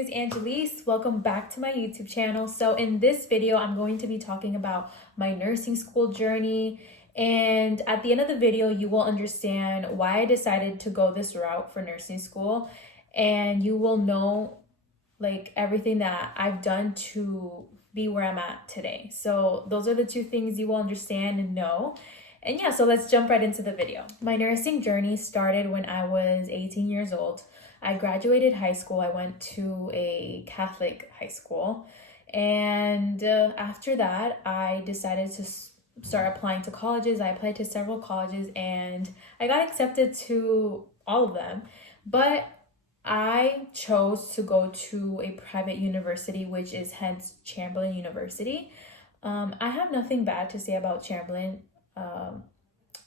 is Angelise. Welcome back to my YouTube channel. So in this video, I'm going to be talking about my nursing school journey. And at the end of the video, you will understand why I decided to go this route for nursing school. And you will know like everything that I've done to be where I'm at today. So those are the two things you will understand and know. And yeah, so let's jump right into the video. My nursing journey started when I was 18 years old. I graduated high school. I went to a Catholic high school. And after that, I decided to start applying to colleges. I applied to several colleges and I got accepted to all of them. But I chose to go to a private university, which is hence Chamberlain University. I have nothing bad to say about Chamberlain.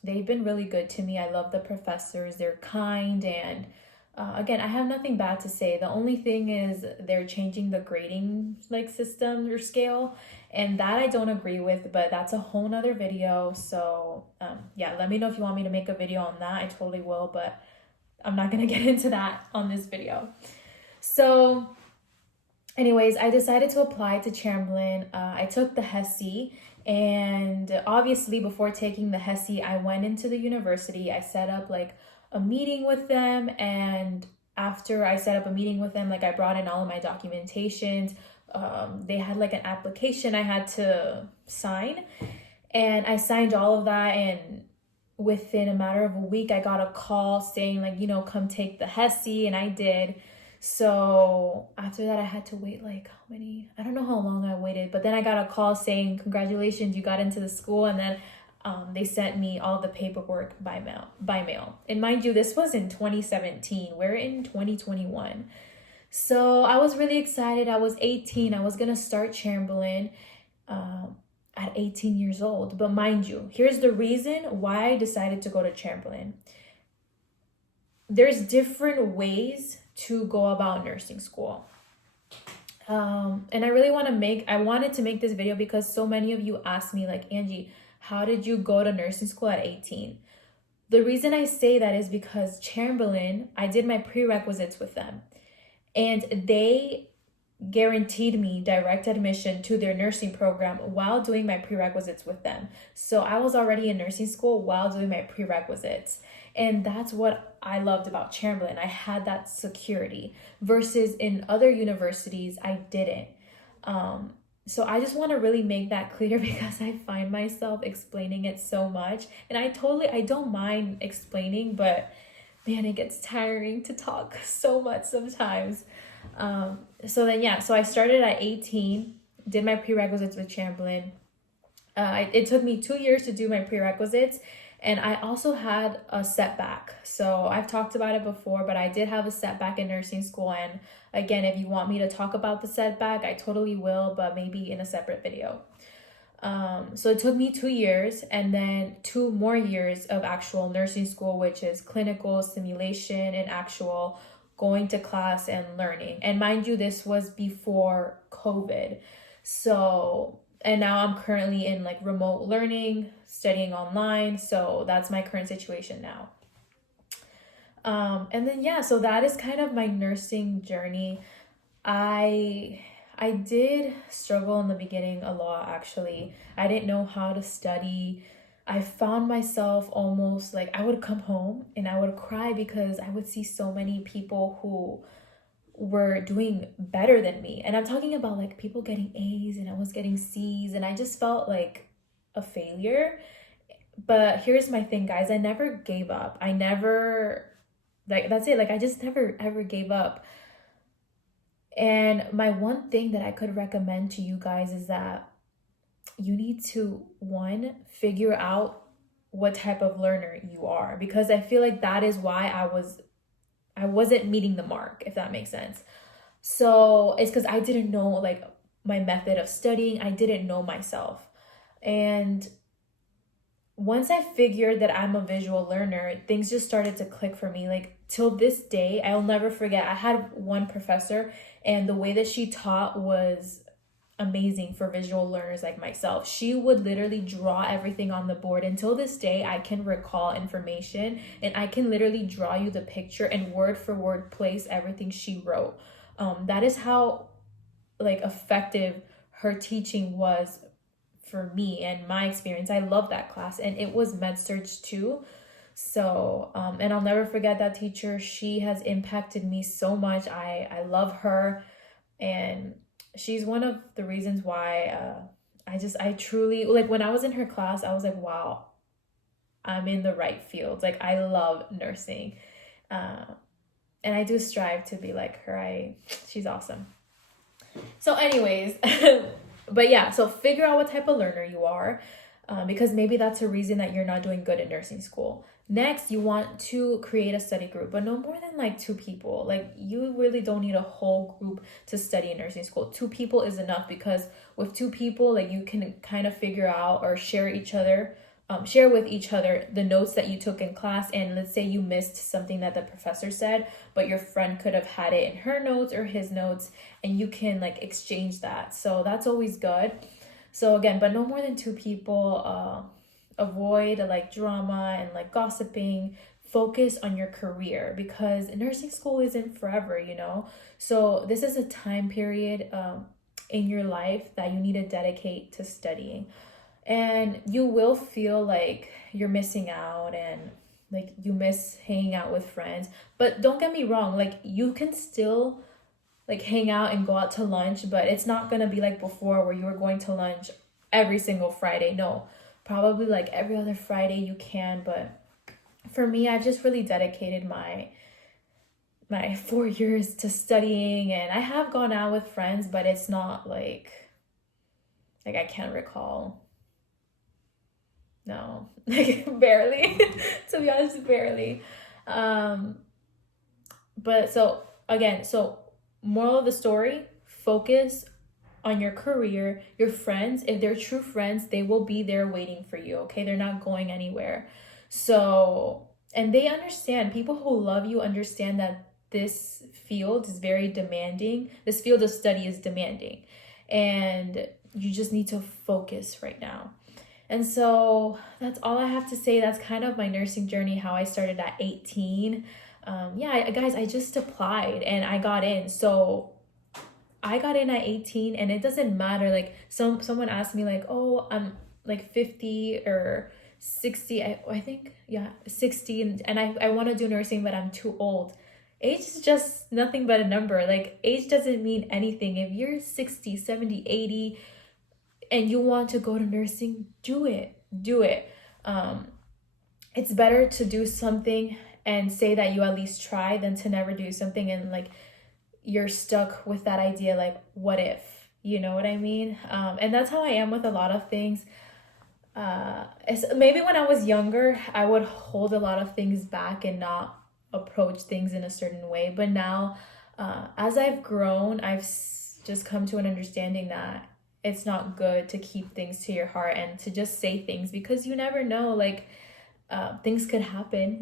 They've been really good to me. I love the professors. They're kind and again, I have nothing bad to say. The only thing is they're changing the grading system or scale, and that I don't agree with, but that's a whole nother video. So yeah, let me know if you want me to make a video on that. I totally will, but I'm not gonna get into that on this video. So anyways, I decided to apply to Chamberlain. I took the HESI, and obviously before taking the HESI, I went into the university. I set up a meeting with them, and after I set up a meeting with them, I brought in all of my documentations. They had an application I had to sign, and I signed all of that, and within a matter of a week I got a call saying come take the HESI, and I did. So after that I had to wait I don't know how long I waited, but then I got a call saying congratulations, you got into the school, and then they sent me all the paperwork by mail. And mind you, this was in 2017. We're in 2021. So I was really excited. I was 18. I was going to start Chamberlain at 18 years old. But mind you, here's the reason why I decided to go to Chamberlain. There's different ways to go about nursing school. And I wanted to make this video because so many of you asked me Angie, how did you go to nursing school at 18? The reason I say that is because Chamberlain, I did my prerequisites with them, and they guaranteed me direct admission to their nursing program while doing my prerequisites with them. So I was already in nursing school while doing my prerequisites. And that's what I loved about Chamberlain. I had that security versus in other universities, I didn't. So I just want to really make that clear because I find myself explaining it so much. And I don't mind explaining, but man, it gets tiring to talk so much sometimes. So I started at 18, did my prerequisites with Chamberlain. It took me 2 years to do my prerequisites, and I also had a setback. So I've talked about it before, but I did have a setback in nursing school. And again, if you want me to talk about the setback, I totally will, but maybe in a separate video. So it took me 2 years and then 2 more years of actual nursing school, which is clinical simulation and actual going to class and learning. And mind you, this was before COVID. So, and now I'm currently in remote learning, studying online. So that's my current situation now. And then, so that is kind of my nursing journey. I did struggle in the beginning a lot, actually. I didn't know how to study. I found myself almost I would come home and I would cry because I would see so many people who were doing better than me. And I'm talking about people getting A's and I was getting C's, and I just felt like a failure. But here's my thing, guys. I never gave up. I never, that's it. I just never ever gave up. And my one thing that I could recommend to you guys is that you need to, one, figure out what type of learner you are, because I feel that is why I wasn't meeting the mark, if that makes sense. So it's because I didn't know my method of studying. I didn't know myself. And once I figured that I'm a visual learner, things just started to click for me. Till this day, I'll never forget. I had one professor, and the way that she taught was amazing for visual learners like myself. She would literally draw everything on the board. Until this day, I can recall information and I can literally draw you the picture and word for word place everything she wrote. That is how like effective her teaching was for me and my experience. I love that class, and it was med-surg too. So and I'll never forget that teacher. She has impacted me so much. I love her, and she's one of the reasons why I truly, like, when I was in her class, I was like, wow, I'm in the right field. Like, I love nursing. uh, and I do strive to be like her. She's awesome. So anyways, but yeah, so figure out what type of learner you are, because maybe that's a reason that you're not doing good in nursing school. Next, you want to create a study group, but no more than like 2 people. Like, you really don't need a whole group to study in nursing school. 2 people is enough, because with 2 people, like, you can kind of figure out or share with each other the notes that you took in class. And let's say you missed something that the professor said, but your friend could have had it in her notes or his notes, and you can like exchange that. So that's always good. So again, but no more than 2 people. Avoid like drama and like gossiping. Focus on your career, because nursing school isn't forever. So this is a time period in your life that you need to dedicate to studying. And you will feel like you're missing out, and like you miss hanging out with friends. But don't get me wrong, like, you can still like hang out and go out to lunch, but it's not gonna be like before, where you were going to lunch every single Friday. No, probably like every other Friday you can. But for me, I've just really dedicated my 4 years to studying, and I have gone out with friends, but it's not like I can't recall. No, like, barely. To be honest, barely. Um, but so again, so moral of the story: focus on your career. Your friends, if they're true friends, they will be there waiting for you. Okay, they're not going anywhere. So, and they understand. People who love you understand that this field is very demanding. This field of study is demanding, and you just need to focus right now. And so that's all I have to say. That's kind of my nursing journey, how I started at 18. Yeah, guys, I just applied and I got in. So I got in at 18, and it doesn't matter. Like, someone asked me like, oh, I'm like 50 or 60. I think, yeah, 60. And I want to do nursing, but I'm too old. Age is just nothing but a number. Like, age doesn't mean anything. If you're 60, 70, 80, and you want to go to nursing, do it. It's better to do something and say that you at least try, than to never do something and like you're stuck with that idea, like, what if, you know what I mean? And that's how I am with a lot of things. Maybe when I was younger, I would hold a lot of things back and not approach things in a certain way. But now, as I've grown, I've just come to an understanding that it's not good to keep things to your heart and to just say things, because you never know, like, things could happen.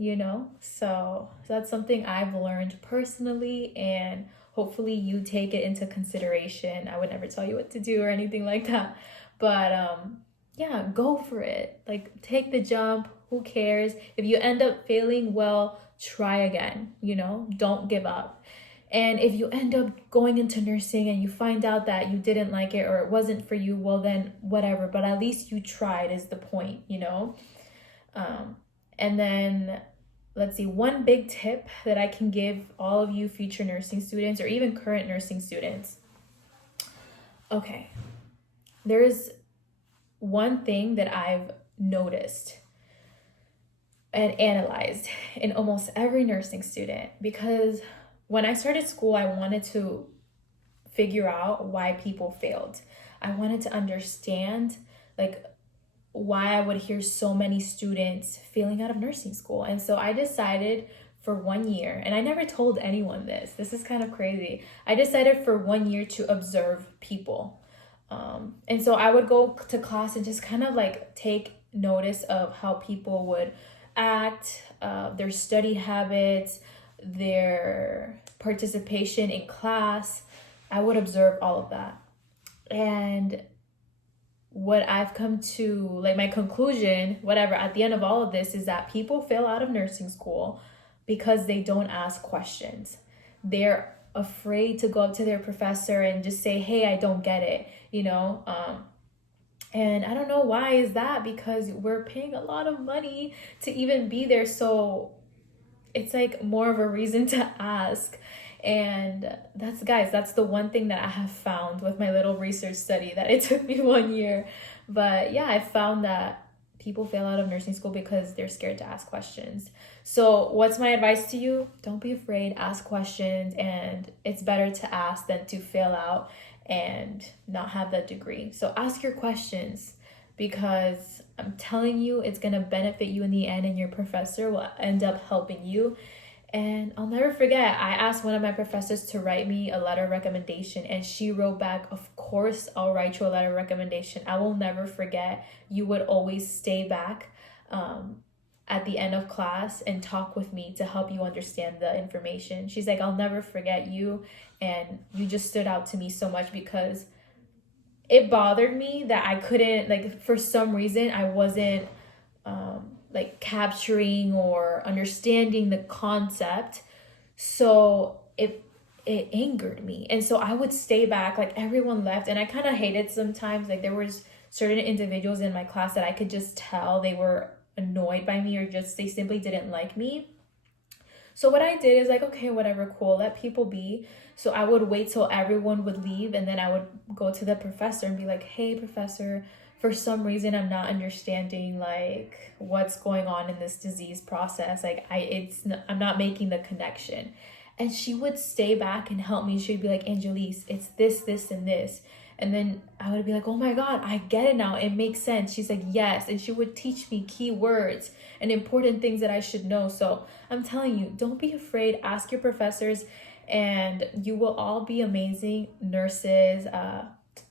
So that's something I've learned personally, and hopefully you take it into consideration. I would never tell you what to do or anything like that, but yeah, go for it. Like, take the jump. Who cares if you end up failing? Well, try again. Don't give up. And if you end up going into nursing and you find out that you didn't like it or it wasn't for you, well, then whatever. But at least you tried is the point. And then, let's see, one big tip that I can give all of you future nursing students or even current nursing students. Okay, there's one thing that I've noticed and analyzed in almost every nursing student, because when I started school, I wanted to figure out why people failed. I wanted to understand, like, why I would hear so many students failing out of nursing school. And so I decided for 1 year, and I never told anyone this. This is kind of crazy. I decided for 1 year to observe people. And so I would go to class and just kind of like take notice of how people would act, their study habits, their participation in class. I would observe all of that. And what I've come to, like, my conclusion, whatever, at the end of all of this, is that people fail out of nursing school because they don't ask questions. They're afraid to go up to their professor and just say, hey, I don't get it, you know? And I don't know why is that, because we're paying a lot of money to even be there. So it's like more of a reason to ask. And that's the one thing that I have found with my little research study that it took me 1 year. But yeah, I found that people fail out of nursing school because they're scared to ask questions. So what's my advice to you? Don't be afraid, ask questions, and it's better to ask than to fail out and not have that degree. So ask your questions, because I'm telling you, it's going to benefit you in the end, and your professor will end up helping you. And I'll never forget, I asked one of my professors to write me a letter of recommendation, and she wrote back, of course, I'll write you a letter of recommendation. I will never forget. You would always stay back at the end of class and talk with me to help you understand the information. She's like, I'll never forget you, and you just stood out to me so much, because it bothered me that I couldn't, like, for some reason, I wasn't like capturing or understanding the concept. So it angered me. And so I would stay back, like everyone left, and I kind of hated sometimes, like there was certain individuals in my class that I could just tell they were annoyed by me, or just they simply didn't like me. So what I did is like, okay, whatever, cool, let people be. So I would wait till everyone would leave, and then I would go to the professor and be like, hey, professor, for some reason I'm not understanding like what's going on in this disease process. Like I'm not making the connection. And she would stay back and help me. She'd be like, Angelise, it's this, this, and this. And then I would be like, oh my God, I get it now. It makes sense. She's like, yes. And she would teach me key words and important things that I should know. So I'm telling you, don't be afraid. Ask your professors, and you will all be amazing nurses.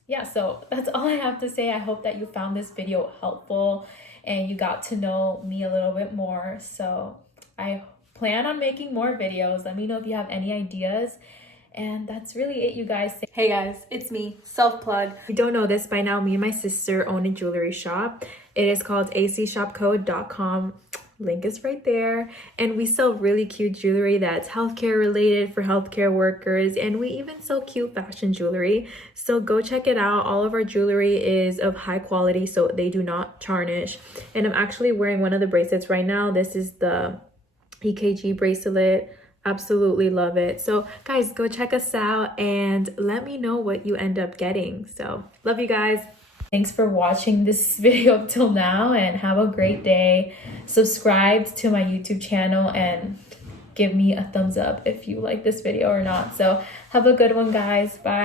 Yeah, so that's all I have to say. I hope that you found this video helpful and you got to know me a little bit more. So I plan on making more videos. Let me know if you have any ideas. And that's really it, you guys. Hey guys, it's me, self-plug. If you don't know this by now, me and my sister own a jewelry shop. It is called acshopco.com. Link is right there. And we sell really cute jewelry that's healthcare related for healthcare workers. And we even sell cute fashion jewelry. So go check it out. All of our jewelry is of high quality, so they do not tarnish. And I'm actually wearing one of the bracelets right now. This is the EKG bracelet. Absolutely love it. So guys, go check us out and let me know what you end up getting. So love you guys. Thanks for watching this video up till now, and have a great day. Subscribe to my YouTube channel and give me a thumbs up if you like this video or not. So have a good one, guys. Bye.